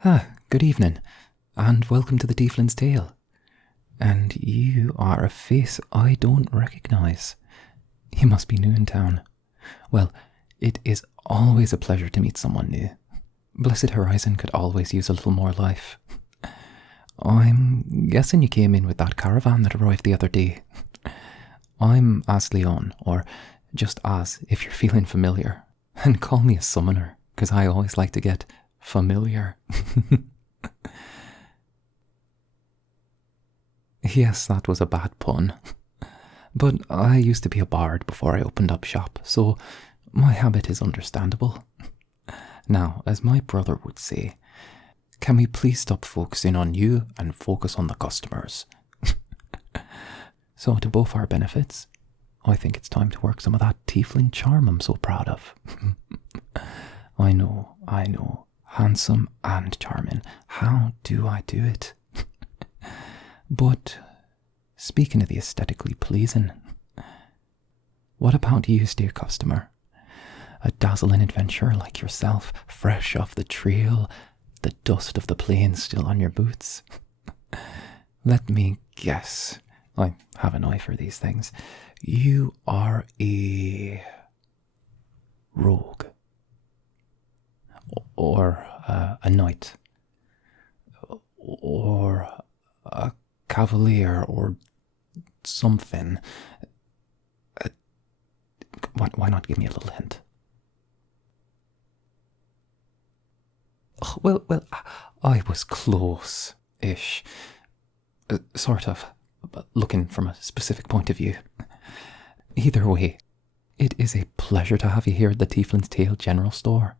Good evening, and welcome to the Tiefling's Tale. And you are a face I don't recognise. You must be new in town. Well, it is always a pleasure to meet someone new. Blessed Horizon could always use a little more life. I'm guessing you came in with that caravan that arrived the other day. I'm Asleon, or just Az if you're feeling familiar. And call me a summoner, because I always like to get familiar. Yes, that was a bad pun. But I used to be a bard before I opened up shop, so my habit is understandable. Now, as my brother would say, can we please stop focusing on you and focus on the customers? So, to both our benefits, I think it's time to work some of that tiefling charm I'm so proud of. I know. Handsome and charming. How do I do it? But, speaking of the aesthetically pleasing, what about you, dear customer? A dazzling adventurer like yourself, fresh off the trail, the dust of the plains still on your boots. Let me guess. I have an eye for these things. You are a rogue. Or a knight. Or a cavalier or something. Why not give me a little hint? Well, I was close-ish. Sort of, looking from a specific point of view. Either way, it is a pleasure to have you here at the Tiefling's Tale General Store.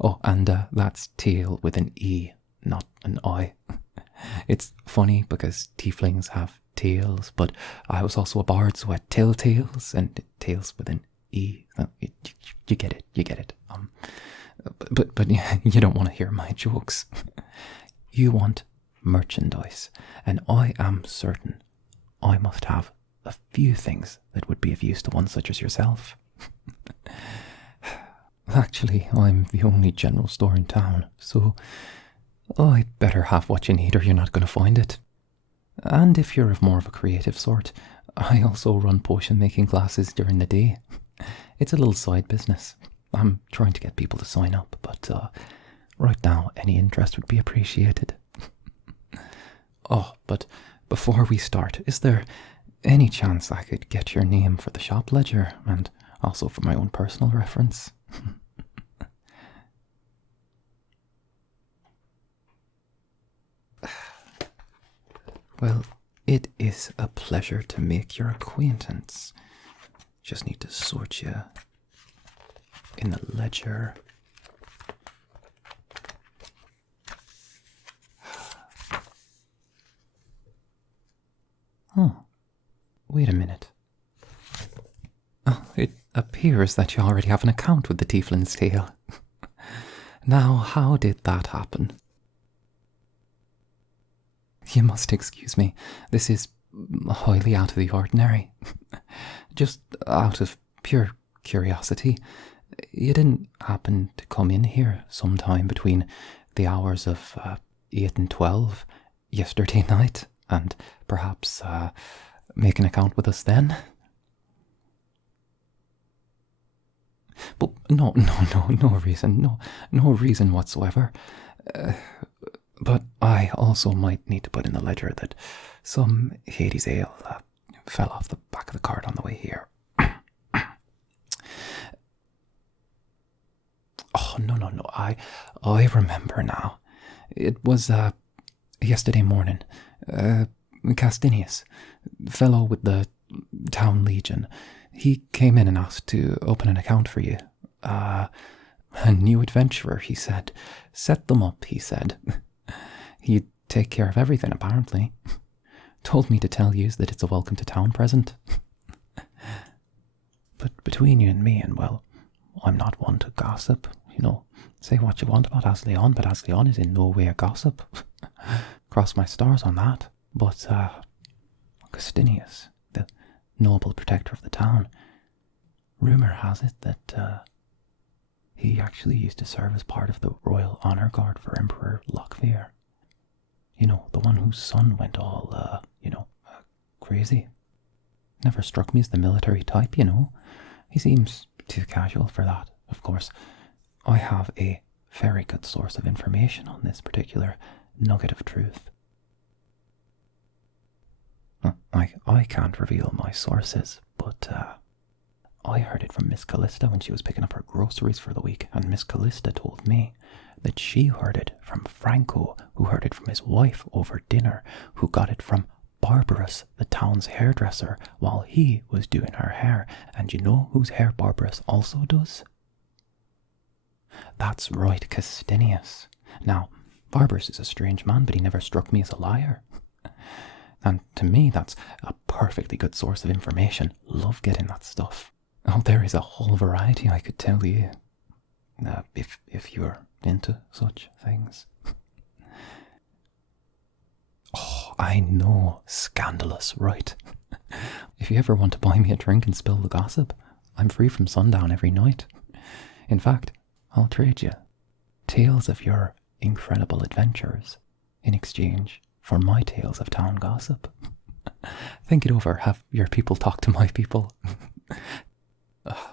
Oh, and that's Tale with an E, not an I. It's funny because tieflings have tails, but I was also a bard, so I had telltales and tales with an E. You get it. But you don't want to hear my jokes. You want merchandise, and I am certain I must have a few things that would be of use to one such as yourself. Actually, I'm the only general store in town, so I better have what you need or you're not going to find it. And if you're of more of a creative sort, I also run potion making classes during the day. It's a little side business. I'm trying to get people to sign up, but right now any interest would be appreciated. Oh, but before we start, is there any chance I could get your name for the shop ledger and also for my own personal reference? Well, it is a pleasure to make your acquaintance. Just need to sort you in the ledger. Oh, wait a minute. Oh, it appears that you already have an account with the Tiefling's Tale. Now, how did that happen? You must excuse me. This is highly out of the ordinary. Just out of pure curiosity, you didn't happen to come in here sometime between the hours of 8 and 12 yesterday night and perhaps make an account with us then? But no reason. No reason whatsoever. But I also might need to put in the ledger that some Hades ale fell off the back of the cart on the way here. Oh, no. I remember now. It was yesterday morning. Castinius, fellow with the town legion, he came in and asked to open an account for you. A new adventurer, he said. Set them up, he said. He'd take care of everything, apparently. Told me to tell you that it's a welcome to town present. But between you and me, and well, I'm not one to gossip. You know, say what you want about Asleon, but Asleon is in no way a gossip. Cross my stars on that. But Castinius, the noble protector of the town, rumour has it that He actually used to serve as part of the Royal Honour Guard for Emperor Lockveer. You know, the one whose son went all, crazy. Never struck me as the military type, you know. He seems too casual for that. Of course, I have a very good source of information on this particular nugget of truth. I can't reveal my sources, but I heard it from Miss Callista when she was picking up her groceries for the week, and Miss Callista told me that she heard it from Franco, who heard it from his wife over dinner, who got it from Barbarous, the town's hairdresser, while he was doing her hair. And you know whose hair Barbarous also does? That's right, Castinius. Now, Barbarous is a strange man, but he never struck me as a liar. And to me, that's a perfectly good source of information. Love getting that stuff. Oh, there is a whole variety I could tell you, if you're into such things. Oh, I know, scandalous, right? If you ever want to buy me a drink and spill the gossip, I'm free from sundown every night. In fact, I'll trade you tales of your incredible adventures in exchange for my tales of town gossip. Think it over, have your people talk to my people.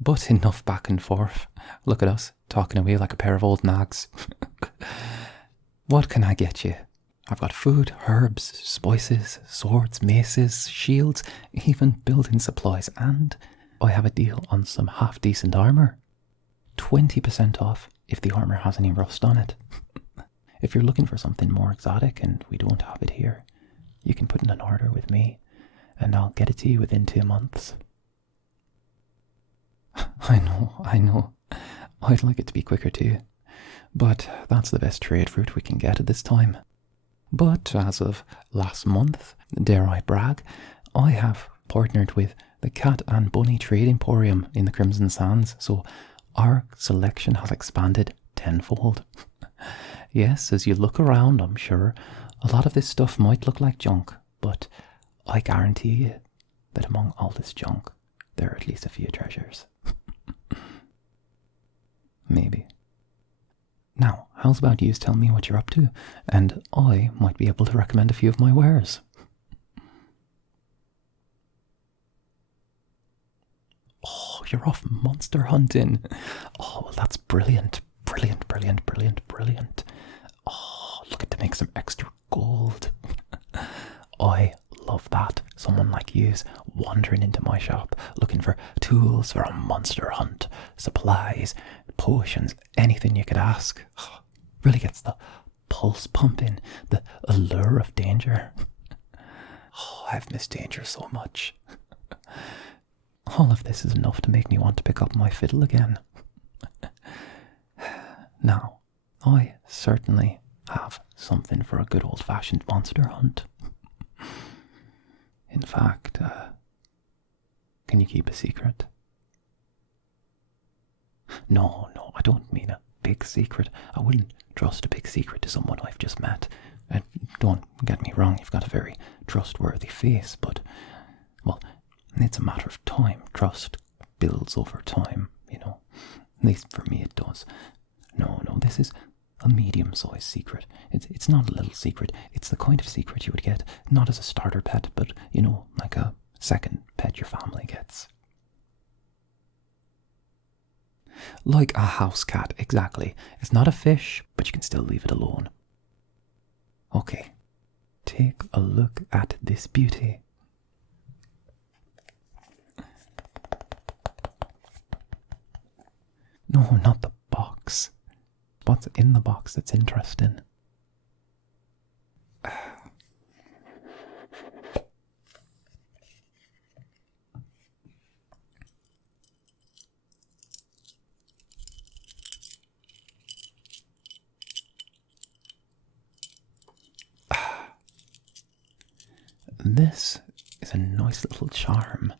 But enough back and forth. Look at us, talking away like a pair of old nags. What can I get you? I've got food, herbs, spices, swords, maces, shields, even building supplies, and I have a deal on some half-decent armour. 20% off if the armour has any rust on it. If you're looking for something more exotic and we don't have it here, you can put in an order with me and I'll get it to you within 2 months. I know. I'd like it to be quicker too, but that's the best trade route we can get at this time. But as of last month, dare I brag, I have partnered with the Cat and Bunny Trade Emporium in the Crimson Sands, so our selection has expanded tenfold. Yes, as you look around, I'm sure a lot of this stuff might look like junk, but I guarantee you that among all this junk, there are at least a few treasures. Maybe. Now, how's about you tell me what you're up to, and I might be able to recommend a few of my wares. Oh, you're off monster hunting. Oh, well, that's brilliant. Brilliant. Oh, looking to make some extra gold. I love that. Someone like you's wandering into my shop looking for tools for a monster hunt, supplies, potions, anything you could ask. Really gets the pulse pumping, the allure of danger. Oh, I've missed danger so much. All of this is enough to make me want to pick up my fiddle again. Now, I certainly have something for a good old-fashioned monster hunt. In fact, can you keep a secret? No, I don't mean a big secret. I wouldn't trust a big secret to someone I've just met. Don't get me wrong, you've got a very trustworthy face, but, well, it's a matter of time. Trust builds over time, you know. At least for me it does. No, this is a medium-sized secret. It's not a little secret. It's the kind of secret you would get, not as a starter pet, but, you know, like a second pet your family gets. Like a house cat, exactly. It's not a fish, but you can still leave it alone. Okay, take a look at this beauty. No, not the box. What's in the box that's interesting? This is a nice little charm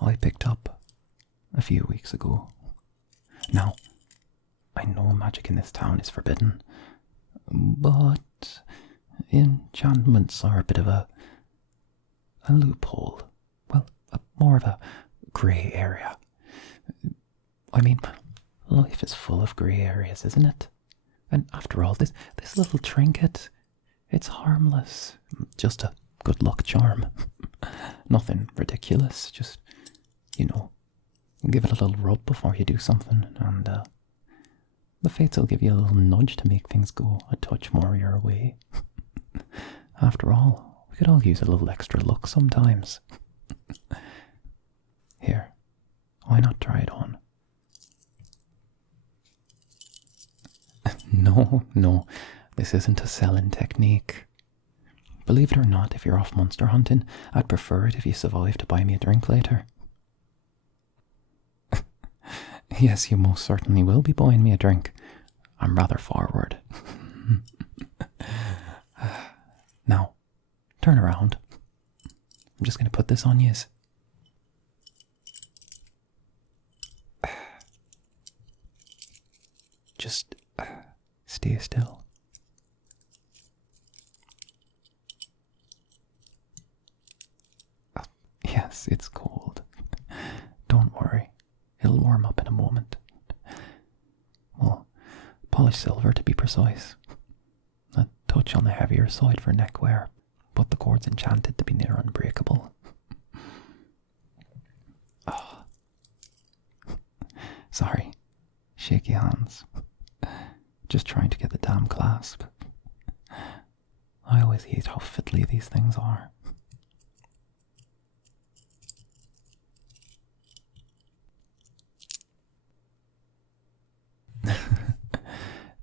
I picked up a few weeks ago. Now, I know magic in this town is forbidden, but enchantments are a bit of a loophole. Well, more of a grey area. I mean, life is full of grey areas, isn't it? And after all, this little trinket, it's harmless. Just a good luck charm. Nothing ridiculous, just, give it a little rub before you do something, and the fates will give you a little nudge to make things go a touch more your way. After all, we could all use a little extra luck sometimes. Here, why not try it on? No, this isn't a selling technique. Believe it or not, if you're off monster hunting, I'd prefer it if you survive to buy me a drink later. Yes, you most certainly will be buying me a drink. I'm rather forward. Now, turn around. I'm just going to put this on you. Just stay still. Yes, it's cold. Don't worry. It'll warm up in a moment. Well, polished silver to be precise. A touch on the heavier side for neckwear, but the cord's enchanted to be near unbreakable. Oh. Sorry. Shaky hands. Just trying to get the damn clasp. I always hate how fiddly these things are.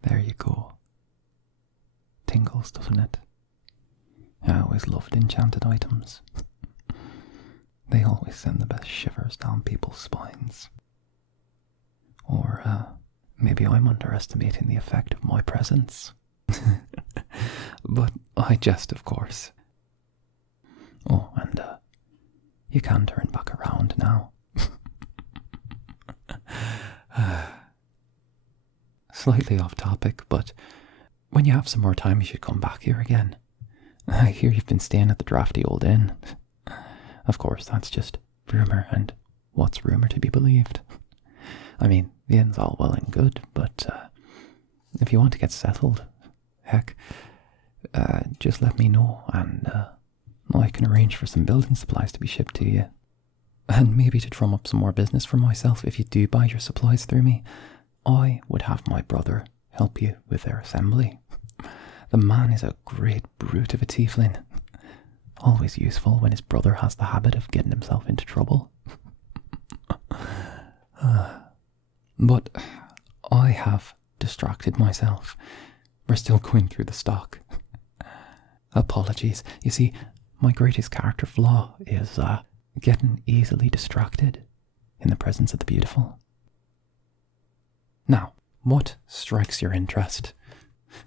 There you go. Tingles, doesn't it? I always loved enchanted items. They always send the best shivers down people's spines. Or maybe I'm underestimating the effect of my presence. But I jest, of course. Oh, and you can turn back around now. Slightly off topic, but when you have some more time, you should come back here again. I hear you've been staying at the drafty old inn. Of course, that's just rumour, and what's rumour to be believed? I mean, the inn's all well and good, but if you want to get settled, heck, just let me know, and I can arrange for some building supplies to be shipped to you. And maybe to drum up some more business for myself if you do buy your supplies through me, I would have my brother help you with their assembly. The man is a great brute of a tiefling. Always useful when his brother has the habit of getting himself into trouble. But I have distracted myself. We're still going through the stock. Apologies. You see, my greatest character flaw is getting easily distracted in the presence of the beautiful. Now, what strikes your interest?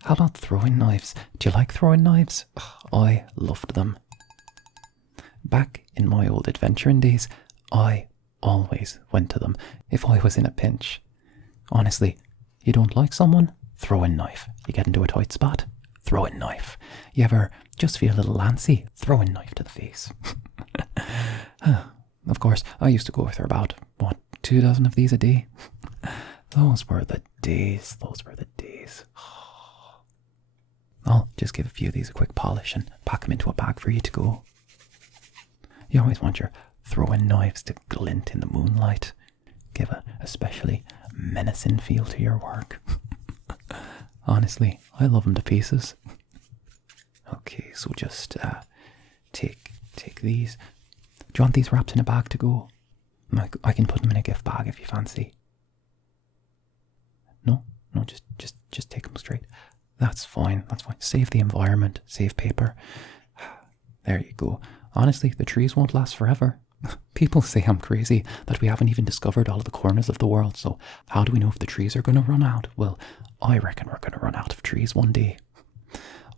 How about throwing knives? Do you like throwing knives? I loved them. Back in my old adventuring days, I always went to them if I was in a pinch. Honestly, you don't like someone? Throw a knife. You get into a tight spot? Throw a knife. You ever just feel a little antsy? Throw a knife to the face. Of course, I used to go with her about, 2 dozen of these a day? Those were the days. I'll just give a few of these a quick polish and pack them into a bag for you to go. You always want your throwing knives to glint in the moonlight. Give a especially menacing feel to your work. Honestly, I love them to pieces. Okay, so just take these. Do you want these wrapped in a bag to go? I can put them in a gift bag if you fancy. No, just take them straight. That's fine. Save the environment, save paper. There you go. Honestly, the trees won't last forever. People say I'm crazy, that we haven't even discovered all of the corners of the world, so how do we know if the trees are going to run out? Well, I reckon we're going to run out of trees one day.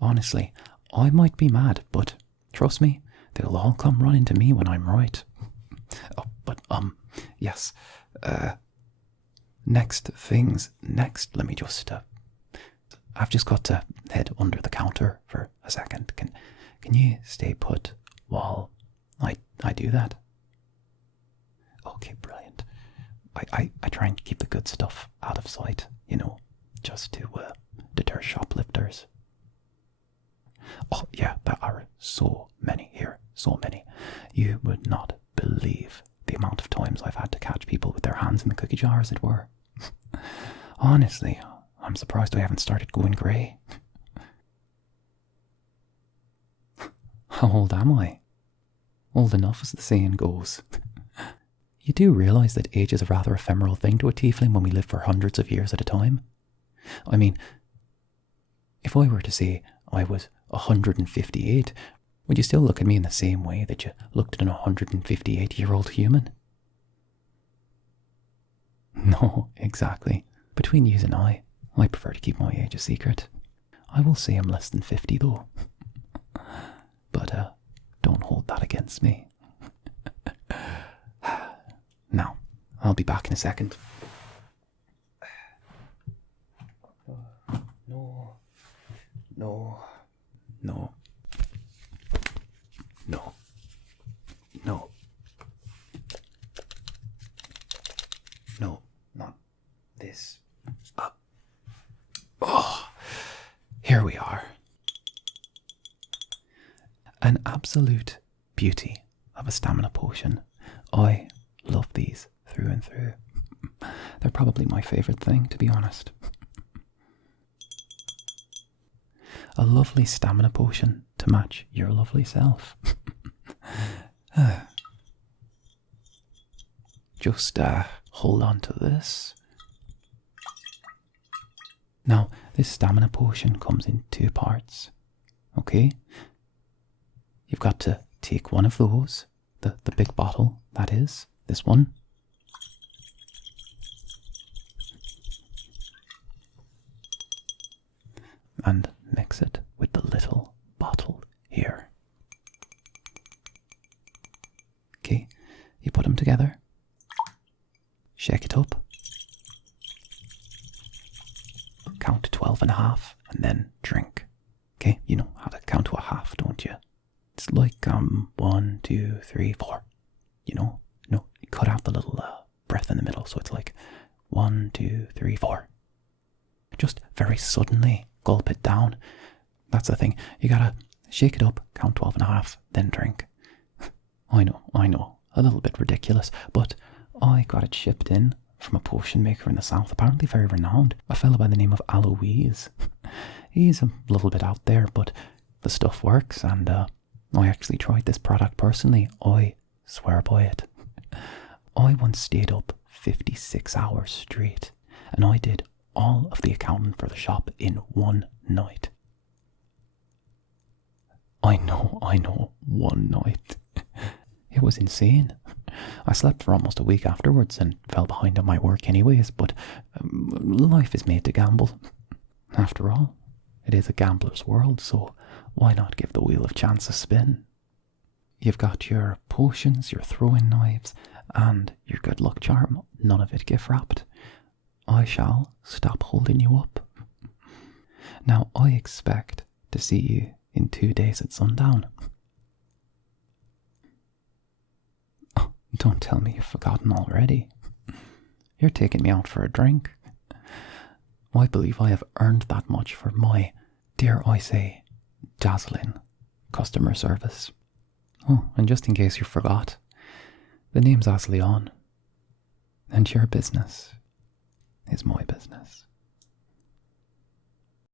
Honestly, I might be mad, but trust me, they'll all come running to me when I'm right. Oh, but, yes. Next, let me just, I've just got to head under the counter for a second. Can you stay put while I do that? Okay, brilliant. I try try and keep the good stuff out of sight, you know, just to deter shoplifters. Oh yeah, there are so many here, so many. You would not believe the amount of times I've had to catch people with their hands in the cookie jar, as it were. Honestly, I'm surprised I haven't started going grey. How old am I? Old enough, as the saying goes. You do realise that age is a rather ephemeral thing to a tiefling when we live for hundreds of years at a time? I mean, if I were to say I was 158, would you still look at me in the same way that you looked at an 158-year-old human? No, exactly. Between you and I prefer to keep my age a secret. I will say I'm less than 50 though. But don't hold that against me. Now, I'll be back in a second. No. No. No. No. No. No. Not this. Oh, here we are. An absolute beauty of a stamina potion. I love these through and through. They're probably my favourite thing, to be honest. A lovely stamina potion to match your lovely self. Just hold on to this. Now, this stamina potion comes in 2 parts. Okay? You've got to take one of those, the big bottle, that is, this one. And mix it with the little bottle here. Okay, you put them together, shake it up, count to 12.5, and then drink. Okay, you know how to count to a half, don't you? It's like 1, 2, 3, 4. You know, no, you cut out the little breath in the middle, so it's like 1, 2, 3, 4. Just very suddenly gulp it down. That's the thing. You gotta shake it up, count 12.5, then drink. I know, a little bit ridiculous, but I got it shipped in from a potion maker in the south, apparently very renowned, a fellow by the name of Aloise. He's a little bit out there, but the stuff works, and I actually tried this product personally. I swear by it. I once stayed up 56 hours straight, and I did all of the accounting for the shop in one night. I know, 1 night. It was insane. I slept for almost a week afterwards and fell behind on my work anyways, but life is made to gamble. After all, it is a gambler's world, so why not give the wheel of chance a spin? You've got your potions, your throwing knives, and your good luck charm, none of it gift wrapped. I shall stop holding you up. Now I expect to see you in 2 days at sundown. Oh, don't tell me you've forgotten already. You're taking me out for a drink. I believe I have earned that much for my, dare I say, dazzling customer service. Oh, and just in case you forgot, the name's Asleon, and your business is my business.